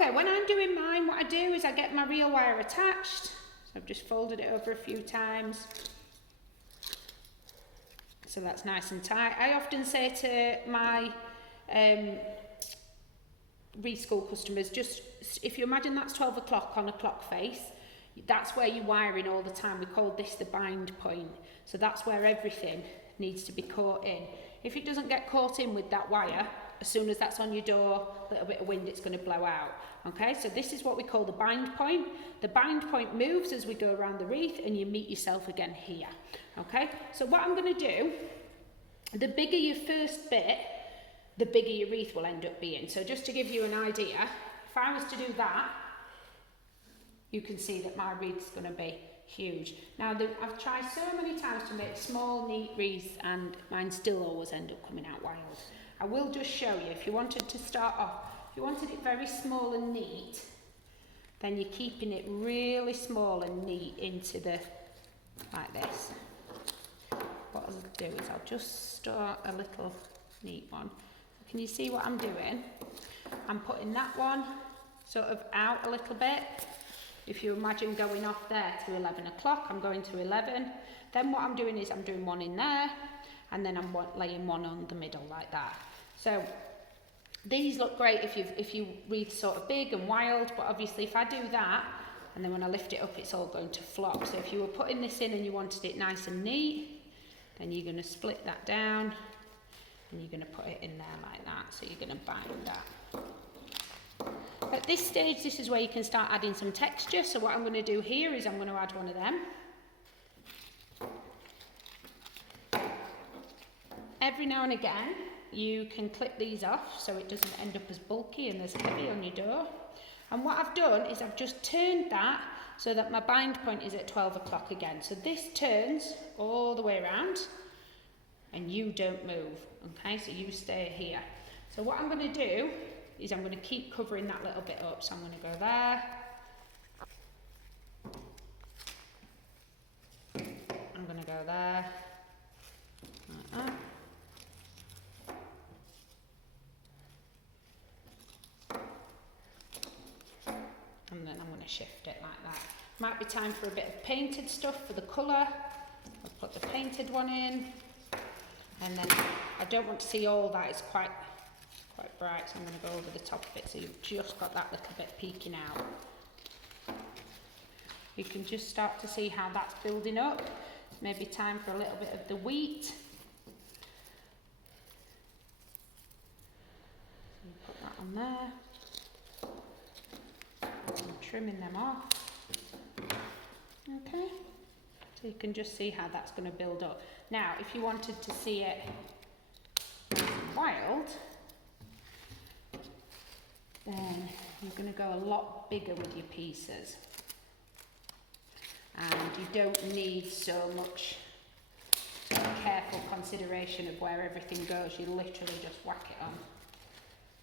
Okay, when I'm doing mine, what I do is I get my reel wire attached. So I've just folded it over a few times. So that's nice and tight. I often say to my Wreath school customers, just if you imagine that's 12 o'clock on a clock face, that's where you're wiring all the time. We call this the bind point. So that's where everything needs to be caught in. If it doesn't get caught in with that wire, as soon as that's on your door, a little bit of wind, it's going to blow out. Okay, so this is what we call the bind point. The bind point moves as we go around the wreath and you meet yourself again here. Okay, so what I'm going to do, the bigger your first bit, the bigger your wreath will end up being. So just to give you an idea, if I was to do that, you can see that my wreath's going to be huge. Now, I've tried so many times to make small, neat wreaths and mine still always end up coming out wild. I will just show you, if you wanted to start off, if you wanted it very small and neat, then you're keeping it really small and neat into the, like this. What I'll do is I'll just start a little neat one. Can you see what I'm doing? I'm putting that one sort of out a little bit. If you imagine going off there to 11 o'clock, I'm going to 11. Then what I'm doing is I'm doing one in there, and then I'm laying one on the middle like that. So these look great if you read sort of big and wild, but obviously if I do that, and then when I lift it up, it's all going to flop. So if you were putting this in and you wanted it nice and neat, then you're going to split that down, and you're going to put it in there like that. So you're going to bind that. At this stage, this is where you can start adding some texture. So what I'm going to do here is I'm going to add one of them. Every now and again, you can clip these off so it doesn't end up as bulky and as heavy on your door. And what I've done is I've just turned that so that my bind point is at 12 o'clock again. So this turns all the way around and you don't move, okay? So you stay here. So what I'm going to do is I'm going to keep covering that little bit up. So I'm going to go there. I'm going to go there. Like that. And then I'm going to shift it like that. Might be time for a bit of painted stuff for the colour. I'll put the painted one in. And then I don't want to see all that, it's quite bright, so I'm going to go over the top of it so you've just got that little bit peeking out. You can just start to see how that's building up. It's maybe time for a little bit of the wheat. So you put that on there. I'm trimming them off. Okay, so you can just see how that's going to build up. Now, if you wanted to see it wild, then you're going to go a lot bigger with your pieces. And you don't need so much careful consideration of where everything goes. You literally just whack it on.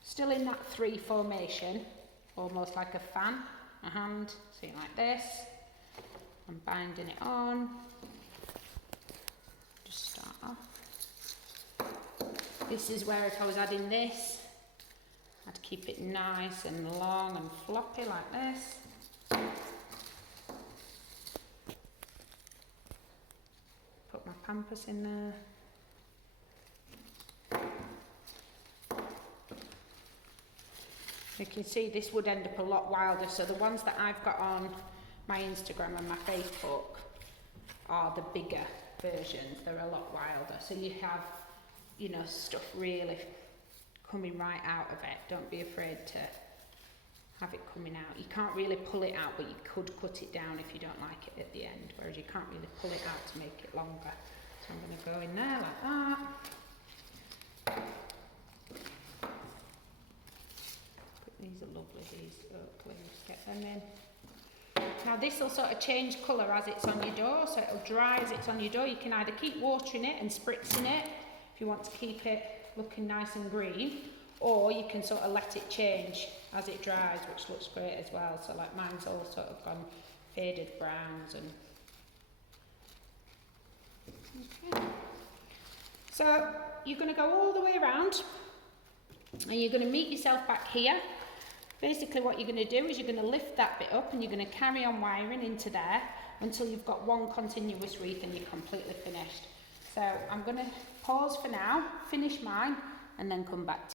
Still in that 3 formation, almost like a fan, a hand, see it like this. I'm binding it on. Just start off. This is where if I was adding this, I'd keep it nice and long and floppy like this. Put my pampas in there. You can see this would end up a lot wilder. So the ones that I've got on my Instagram and my Facebook are the bigger versions. They're a lot wilder. So you have, you know, stuff really coming right out of it. Don't be afraid to have it coming out. You can't really pull it out, but you could cut it down if you don't like it at the end, whereas you can't really pull it out to make it longer. So I'm going to go in there like that. These are lovely, these oak leaves, get them in. Now this will sort of change colour as it's on your door, so it'll dry as it's on your door. You can either keep watering it and spritzing it if you want to keep it looking nice and green, or you can sort of let it change as it dries, which looks great as well. So like mine's all sort of gone faded browns and okay. So you're going to go all the way around and you're going to meet yourself back here Basically what you're going to do is you're going to lift that bit up and you're going to carry on wiring into there until you've got one continuous wreath and you're completely finished. So I'm going to pause for now, finish mine, and then come back to